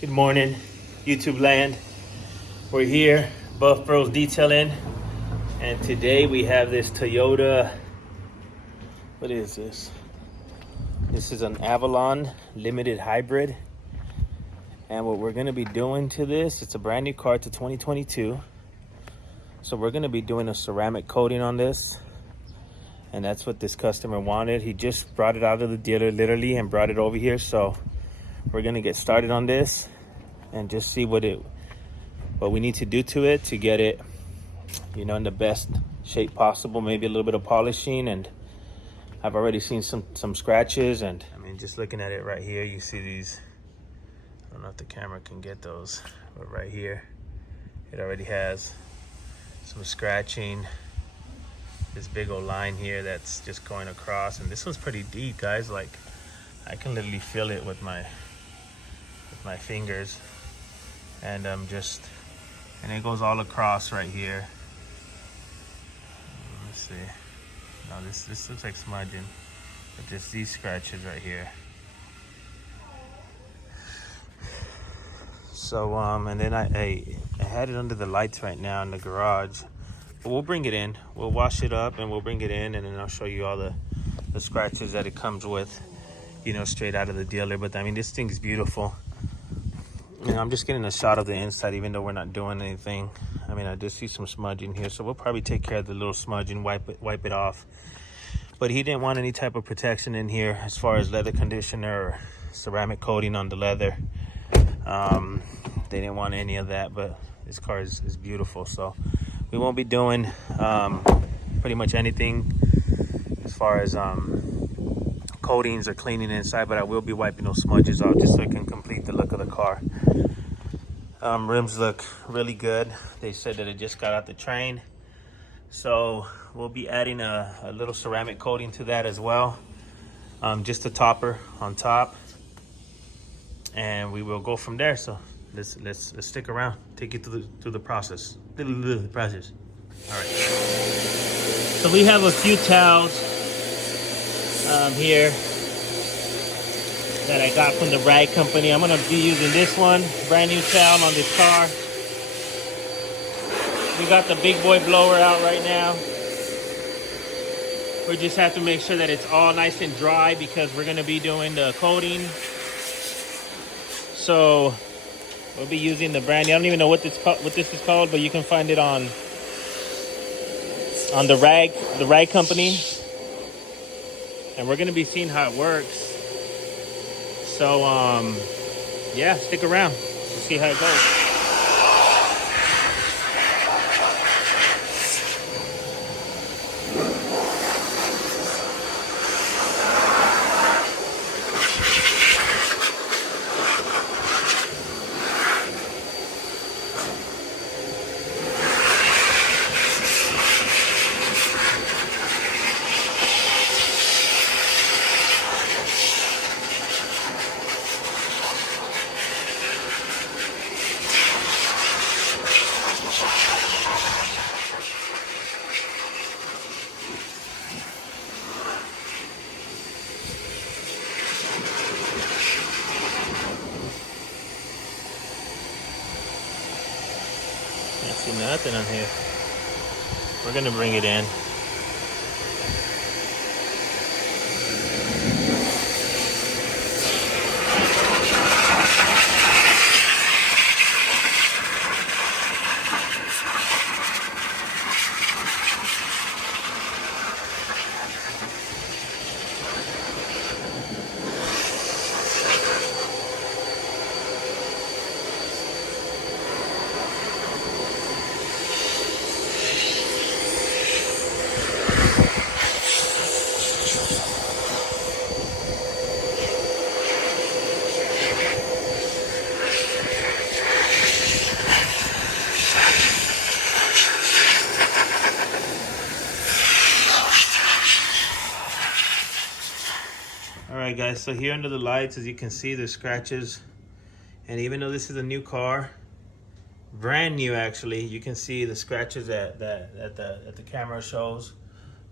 Good morning, YouTube land. We're here, Buff Bros Detailing, and today we have this Toyota. What is this? This is an Avalon Limited Hybrid, and what we're gonna be doing to this, it's a brand new car to 2022. So we're gonna be doing a ceramic coating on this, and that's what this customer wanted. He just brought it out of the dealer literally and brought it over here. So we're gonna get started on this and just see what we need to do to it to get it, in the best shape possible. Maybe a little bit of polishing, and I've already seen some scratches, and I mean, just looking at it right here, you see these. I don't know if the camera can get those, but right here, it already has some scratching. This big old line here that's just going across, and this one's pretty deep, guys. Like, I can literally feel it with my fingers, and and it goes all across right here. Let's see. No, this looks like smudging, but just these scratches right here. So and then I had it under the lights right now in the garage, but we'll bring it in. We'll wash it up and we'll bring it in, and then I'll show you all the scratches that it comes with, straight out of the dealer. But I mean, this thing's beautiful. I'm just getting a shot of the inside, even though we're not doing anything. I mean, I just see some smudging here, so we'll probably take care of the little smudge and wipe it off. But he didn't want any type of protection in here as far as leather conditioner or ceramic coating on the leather. They didn't want any of that, but this car is beautiful. So we won't be doing pretty much anything as far as coatings or cleaning inside, but I will be wiping those smudges off just so it can complete the look of the car. Rims look really good. They said that it just got out the train, so we'll be adding a little ceramic coating to that as well, just a topper on top, and we will go from there. So let's stick around, take you through the process. All right, so we have a few towels here that I got from the rag company. I'm gonna be using this one, brand new towel on this car. We got the big boy blower out right now. We just have to make sure that it's all nice and dry because we're gonna be doing the coating. So we'll be using the brand new, I don't even know what this is called, but you can find it on the rag company. And we're gonna be seeing how it works. So yeah, stick around. We'll see how it goes. Can't see nothing on here. We're gonna bring it in. Alright guys, so here under the lights, as you can see, there's scratches. And even though this is a new car, brand new actually, you can see the scratches that the camera shows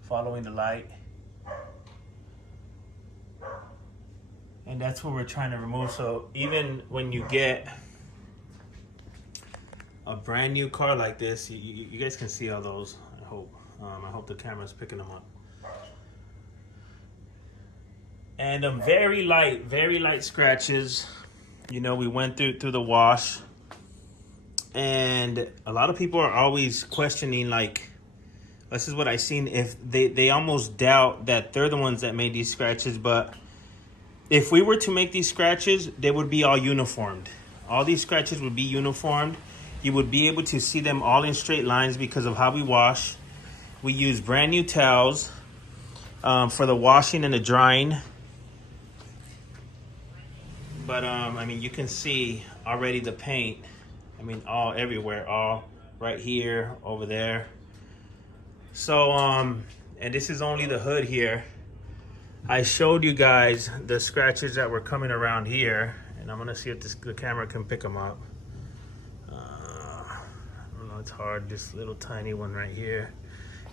following the light. And that's what we're trying to remove. So even when you get a brand new car like this, you guys can see all those, I hope. I hope the camera's picking them up. And very light scratches. You know, we went through the wash. And a lot of people are always questioning, like, this is what I've seen, if they almost doubt that they're the ones that made these scratches. But if we were to make these scratches, they would be all uniformed. All these scratches would be uniformed. You would be able to see them all in straight lines because of how we wash. We use brand new towels for the washing and the drying. But I mean, you can see already the paint. I mean, all everywhere, all right here, over there. So and this is only the hood here. I showed you guys the scratches that were coming around here, and I'm gonna see if the camera can pick them up. I don't know, it's hard. This little tiny one right here,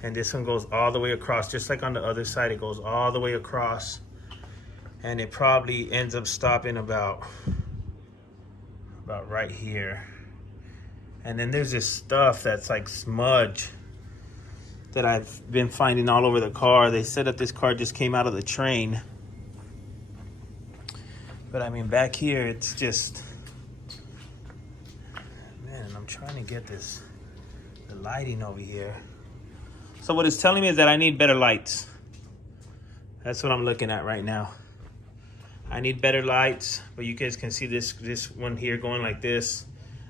and this one goes all the way across, just like on the other side. It goes all the way across, and it probably ends up stopping about right here. And then there's this stuff that's like smudge that I've been finding all over the car. They said that this car just came out of the train. But I mean, back here, it's just, man, I'm trying to get the lighting over here. So what it's telling me is that I need better lights. That's what I'm looking at right now. I need better lights, but you guys can see this one here going like this.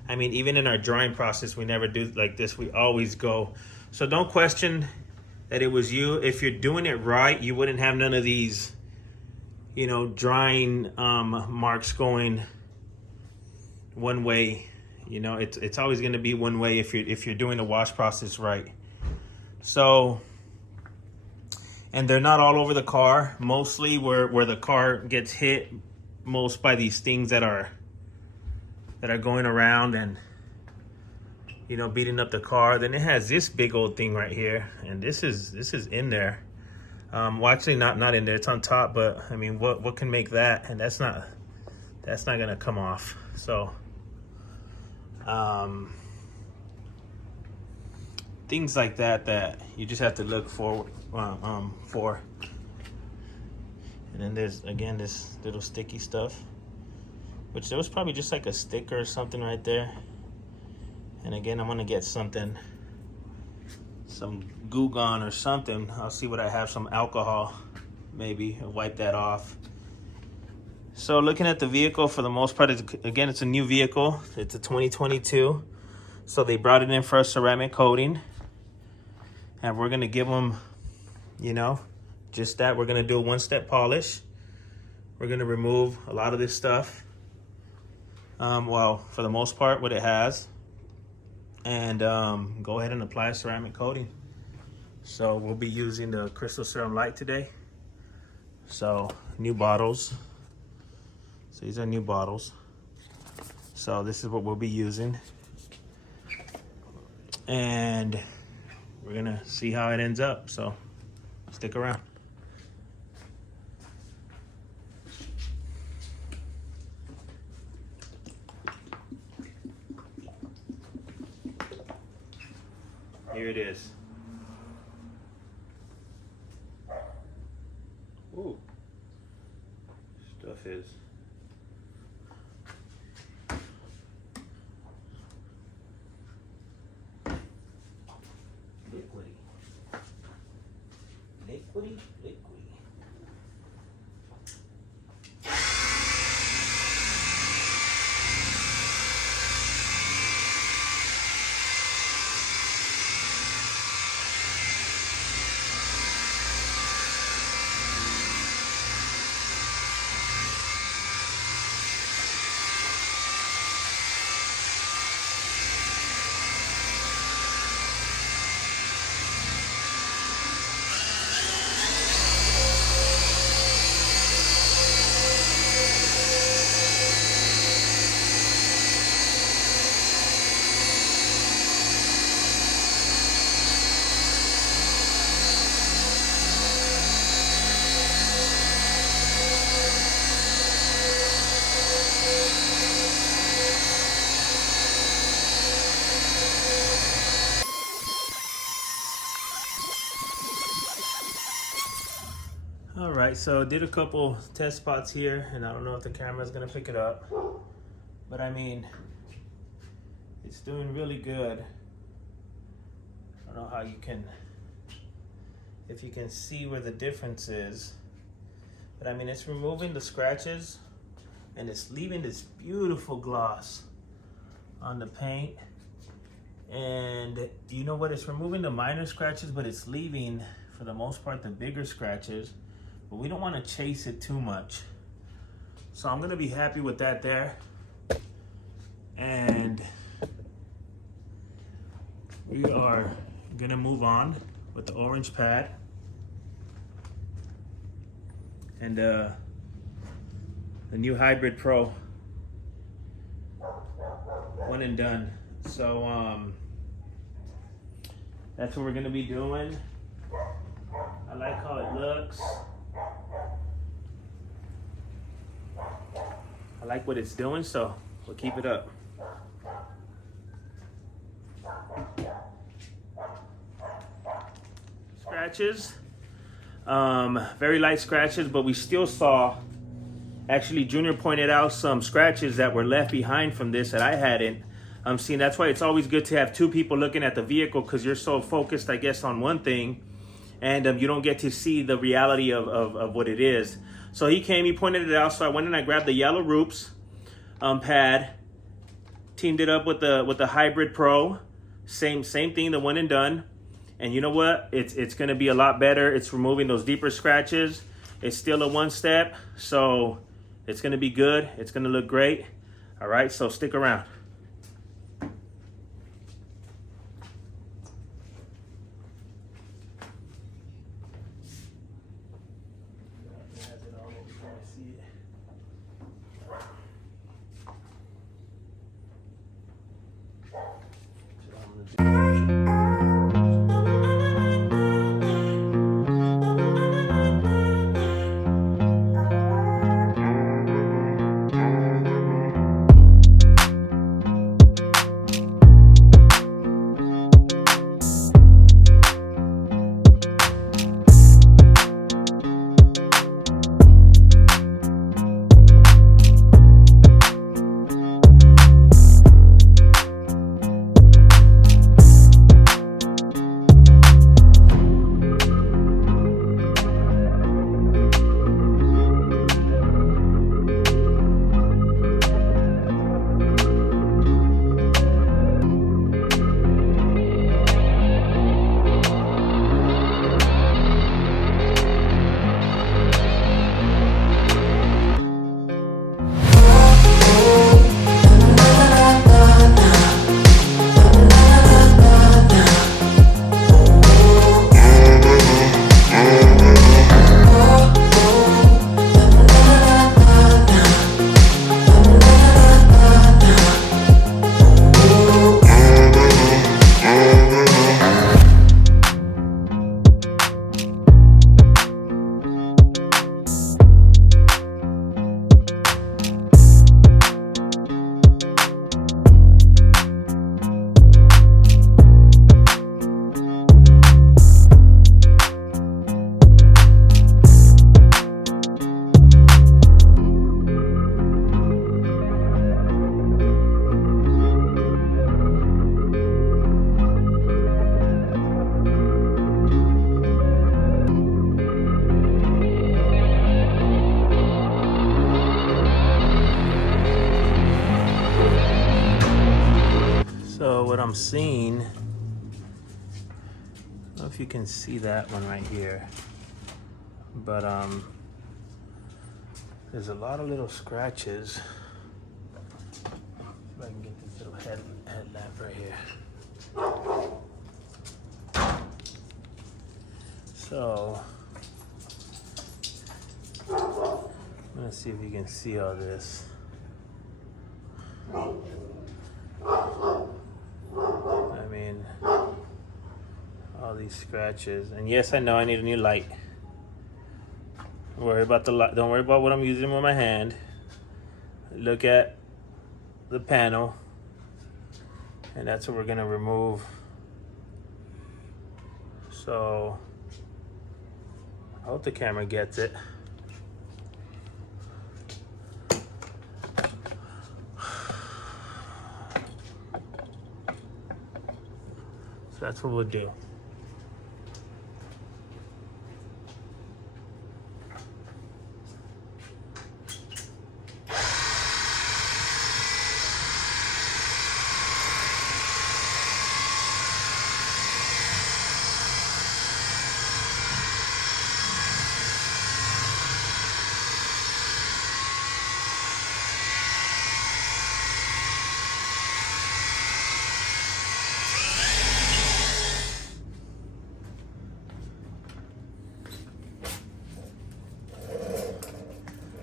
I mean, even in our drying process, we never do like this. We always go. So don't question that it was you. If you're doing it right, you wouldn't have none of these, you know, drying marks going one way. You know, it's always going to be one way if you're doing the wash process right. So, and they're not all over the car. Mostly where the car gets hit most by these things that are going around and, you know, beating up the car. Then it has this big old thing right here, and this is in there. Well, actually not in there. It's on top, but I mean, what can make that? And that's not gonna come off. So, things like that you just have to look for. And then there's again this little sticky stuff, which there was probably just like a sticker or something right there. And again, I'm gonna get some Goo Gone or something. I'll see what I have, some alcohol maybe, and wipe that off. So looking at the vehicle, for the most part, it's a new vehicle. It's a 2022. So they brought it in for a ceramic coating. And we're gonna give them, you know, just that. We're gonna do a one-step polish. We're gonna remove a lot of this stuff. Well, for the most part, what it has. And go ahead and apply a ceramic coating. So we'll be using the Crystal Serum Light today. So new bottles. So these are new bottles. So this is what we'll be using. And we're gonna see how it ends up. So stick around. Here it is. Ooh, stuff is. Liquidy. Liquidy, liquidy. All right, so did a couple test spots here, and I don't know if the camera's gonna pick it up, but I mean, it's doing really good. I don't know how you can, if you can see where the difference is, but I mean, it's removing the scratches and it's leaving this beautiful gloss on the paint. And do you know what? It's removing the minor scratches, but it's leaving, for the most part, the bigger scratches. But we don't want to chase it too much. So I'm gonna be happy with that there. And we are gonna move on with the orange pad. And the new Hybrid Pro. One and done. So that's what we're gonna be doing. I like how it looks. I like what it's doing, so we'll keep it up. Scratches, very light scratches, but we still saw, actually Junior pointed out some scratches that were left behind from this that I hadn't seen. That's why it's always good to have two people looking at the vehicle, because you're so focused, I guess, on one thing, and you don't get to see the reality of what it is. So he came, he pointed it out, so I went and I grabbed the yellow Roops pad, teamed it up with the Hybrid Pro, same thing, the one and done. And you know what? It's gonna be a lot better. It's removing those deeper scratches. It's still a one step, so it's gonna be good. It's gonna look great. All right, so stick around. What I'm seeing, I don't know if you can see that one right here, but there's a lot of little scratches. If I can get this little headlamp right here. So I'm gonna see if you can see all this. I mean, all these scratches. And yes, I know I need a new light. Don't worry about the light. Don't worry about what I'm using with my hand. Look at the panel, and that's what we're gonna remove. So I hope the camera gets it. So that's what we'll do.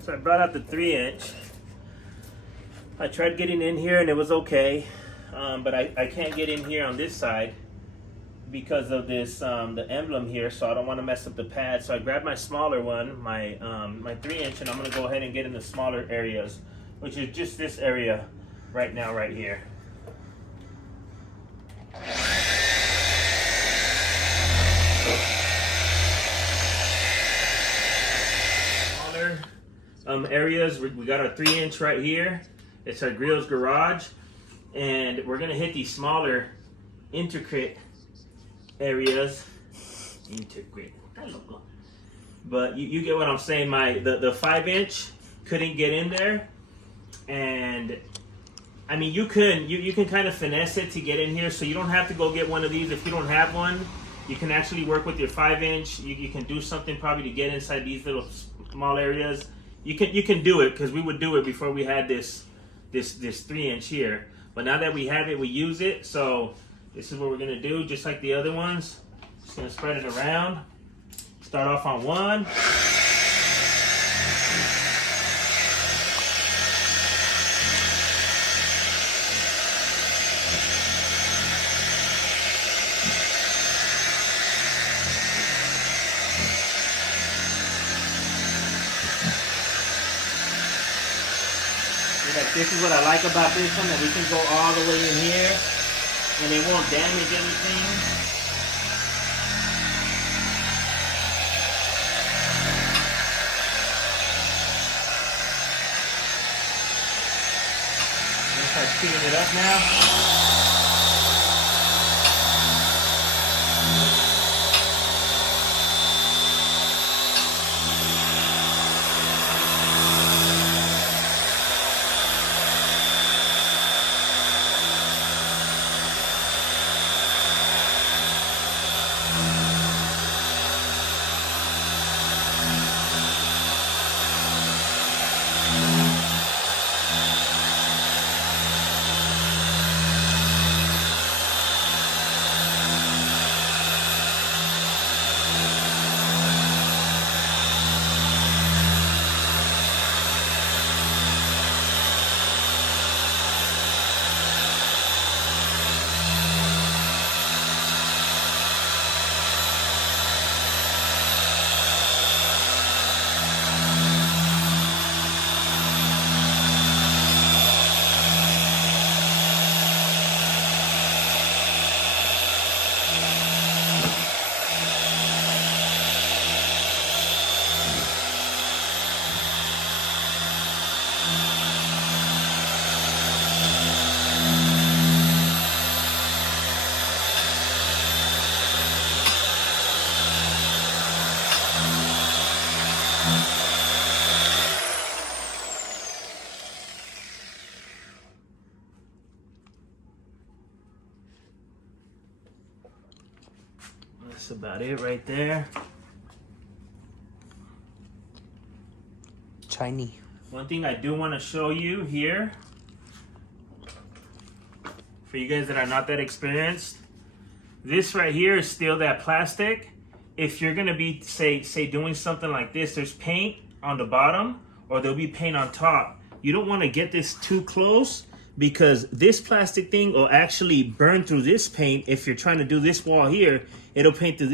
So I brought out the 3-inch. I tried getting in here and it was okay, but I can't get in here on this side because of this the emblem here, so I don't want to mess up the pad. So I grabbed my smaller one, my 3-inch, and I'm going to go ahead and get in the smaller areas, which is just this area right now, right here. Areas, we got our 3-inch right here. It's our grill's garage, and we're gonna hit these smaller intricate areas. But you get what I'm saying. The 5-inch couldn't get in there, and I mean you can kind of finesse it to get in here, so you don't have to go get one of these if you don't have one. You can actually work with your 5-inch. You can do something probably to get inside these little small areas. You can do it, because we would do it before we had this 3-inch here. But now that we have it, we use it. So this is what we're gonna do, just like the other ones. Just gonna spread it around. Start off on one. Like, this is what I like about this one, that we can go all the way in here and it won't damage anything. I'm gonna start speeding it up now. That's about it right there. Chinese. One thing I do want to show you here, for you guys that are not that experienced, this right here is still that plastic. If you're gonna be say doing something like this, there's paint on the bottom or there'll be paint on top. You don't want to get this too close, because this plastic thing will actually burn through this paint. If you're trying to do this wall here, it'll burn through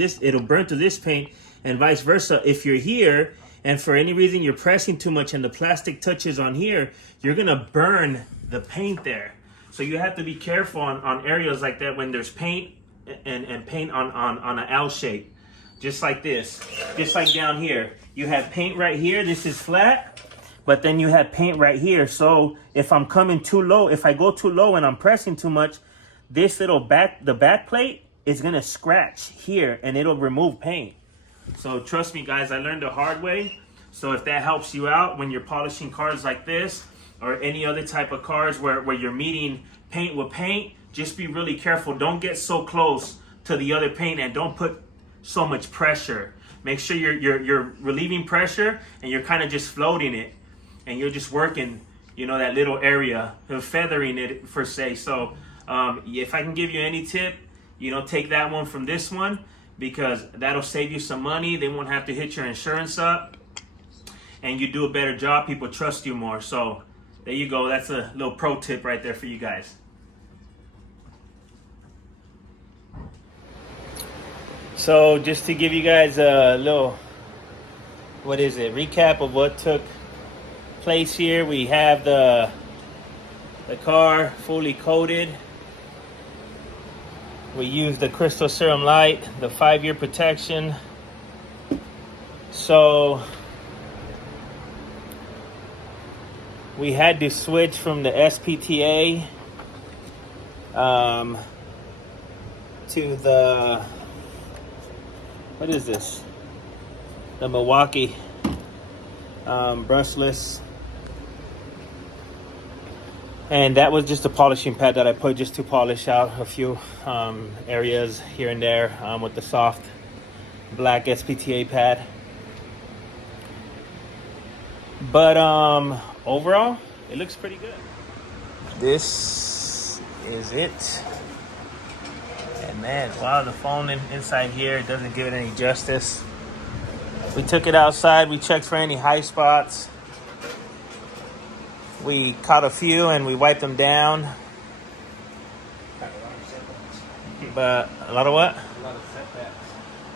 this paint, and vice versa. If you're here and for any reason you're pressing too much and the plastic touches on here, you're gonna burn the paint there. So you have to be careful on areas like that when there's paint and paint on an L shape. just like this. Just like down here. You have paint right here. This is flat. But then you have paint right here. So if I'm coming too low, if I go too low and I'm pressing too much, this little the back plate is going to scratch here and it'll remove paint. So trust me, guys, I learned the hard way. So if that helps you out when you're polishing cars like this or any other type of cars where you're meeting paint with paint, just be really careful. Don't get so close to the other paint and don't put so much pressure. Make sure you're relieving pressure and you're kind of just floating it. And you're just working, you know, that little area, feathering it per se. So if I can give you any tip, you know, take that one from this one, because that'll save you some money. They won't have to hit your insurance up, and you do a better job. People trust you more. So there you go. That's a little pro tip right there for you guys. So just to give you guys a little, recap of what took place here. We have the car fully coated. We used the Crystal Serum Light, the 5-year protection. So we had to switch from the SPTA to the, what is this? The Milwaukee brushless. And that was just a polishing pad that I put just to polish out a few areas here and there with the soft black SPTA pad. But overall, it looks pretty good. This is it. And man, wow, the phone inside here doesn't give it any justice. We took it outside. We checked for any high spots. We caught a few and we wiped them down. But a lot of what? A lot of setbacks.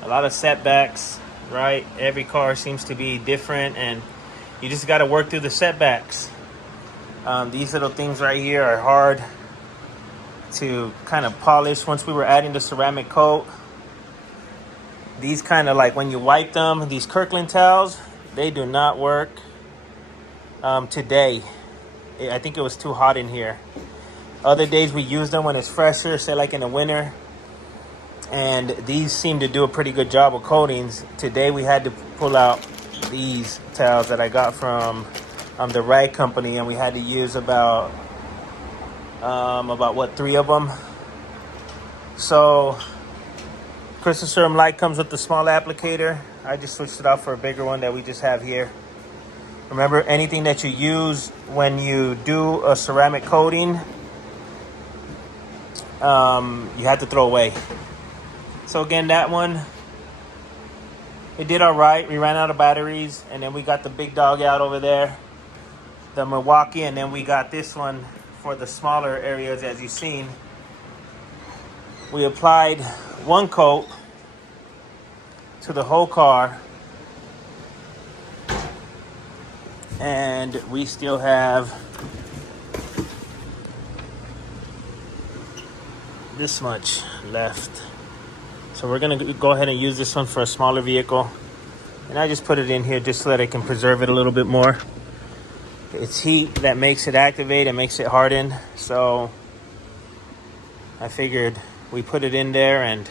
A lot of setbacks, right? Every car seems to be different, and you just got to work through the setbacks. These little things right here are hard to kind of polish. Once we were adding the ceramic coat, these kind of, like when you wipe them, these Kirkland towels, they do not work today. I think it was too hot in here. Other days we use them when it's fresher, say like in the winter, and these seem to do a pretty good job of coatings. Today we had to pull out these towels that I got from the Rag Company, and we had to use about 3 of them. So Crystal Serum Light comes with the small applicator. I just switched it out for a bigger one that we just have here. Remember, anything that you use when you do a ceramic coating, you have to throw away. So again, that one, it did all right. We ran out of batteries, and then we got the big dog out over there, the Milwaukee, and then we got this one for the smaller areas, as you've seen. We applied one coat to the whole car, and we still have this much left. So we're gonna go ahead and use this one for a smaller vehicle, and I just put it in here just so that I can preserve it a little bit more. It's heat that makes it activate and makes it harden, so I figured we put it in there and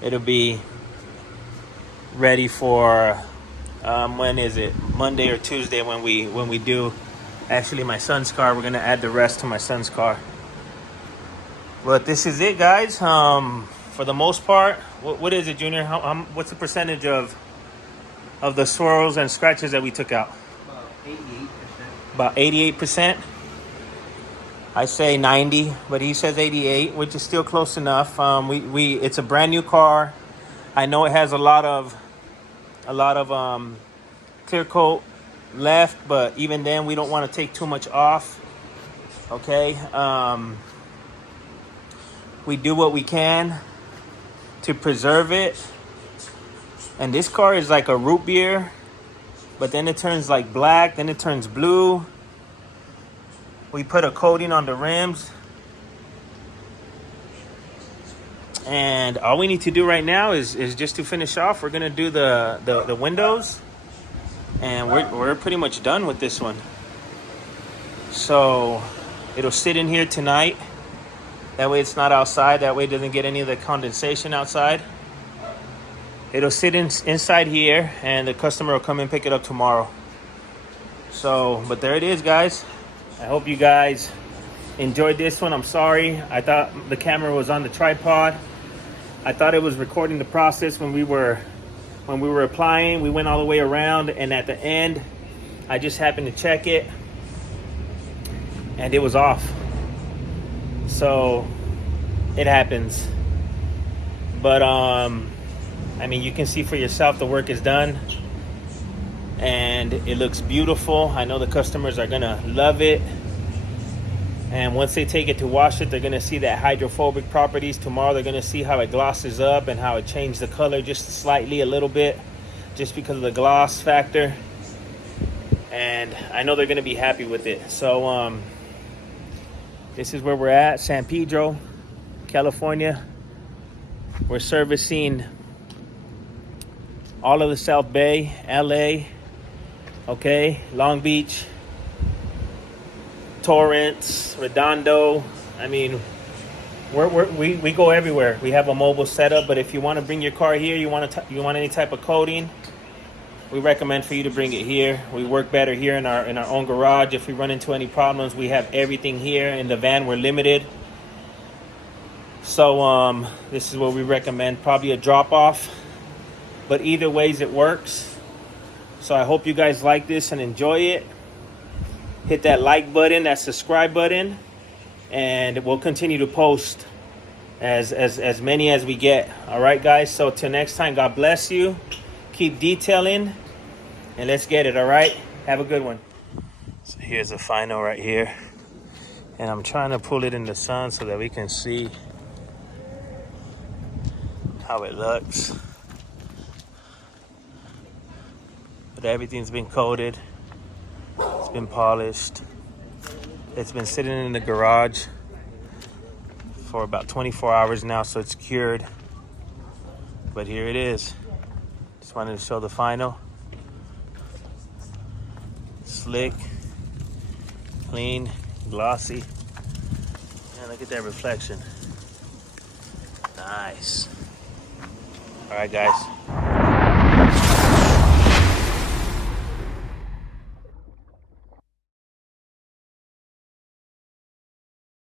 it'll be ready for when is it, Monday or Tuesday, when we do actually my son's car. We're gonna add the rest to my son's car. But this is it, guys. For the most part, what is it, Junior? What's the percentage of the swirls and scratches that we took out? About 88%. I say 90, but he says 88, which is still close enough. It's a brand new car. I know it has a lot of clear coat left, but even then we don't want to take too much off. Okay, we do what we can to preserve it. And this car is like a root beer, but then it turns like black, then it turns blue. We put a coating on the rims. And all we need to do right now is just to finish off. We're gonna do the windows, and we're pretty much done with this one. So it'll sit in here tonight. That way it's not outside. That way it doesn't get any of the condensation outside. It'll sit inside here, and the customer will come and pick it up tomorrow. So, but there it is, guys. I hope you guys enjoyed this one. I'm sorry. I thought the camera was on the tripod. I thought it was recording the process when we were applying. We went all the way around, and at the end, I just happened to check it, and it was off. So it happens. But I mean, you can see for yourself the work is done, and it looks beautiful. I know the customers are gonna love it. And once they take it to wash it, they're gonna see that hydrophobic properties. Tomorrow they're gonna see how it glosses up and how it changed the color just slightly, a little bit, just because of the gloss factor. And I know they're gonna be happy with it. So this is where we're at, San Pedro, California. We're servicing all of the South Bay, LA, okay, Long Beach, Torrance, Redondo. I mean, we go everywhere. We have a mobile setup, but if you want to bring your car here, you want any type of coating, we recommend for you to bring it here. We work better here in our own garage. If we run into any problems, we have everything here. In the van, we're limited. So this is what we recommend, probably a drop-off. But either ways, it works. So I hope you guys like this and enjoy it. Hit that like button, that subscribe button, and we'll continue to post as many as we get. All right, guys. So till next time, God bless you. Keep detailing, and let's get it. All right. Have a good one. So here's the final right here, and I'm trying to pull it in the sun so that we can see how it looks. But everything's been coated. It's been polished. It's been sitting in the garage for about 24 hours now, so it's cured. But here it is. Just wanted to show the final. Slick, clean, glossy. And look at that reflection. Nice. All right, guys.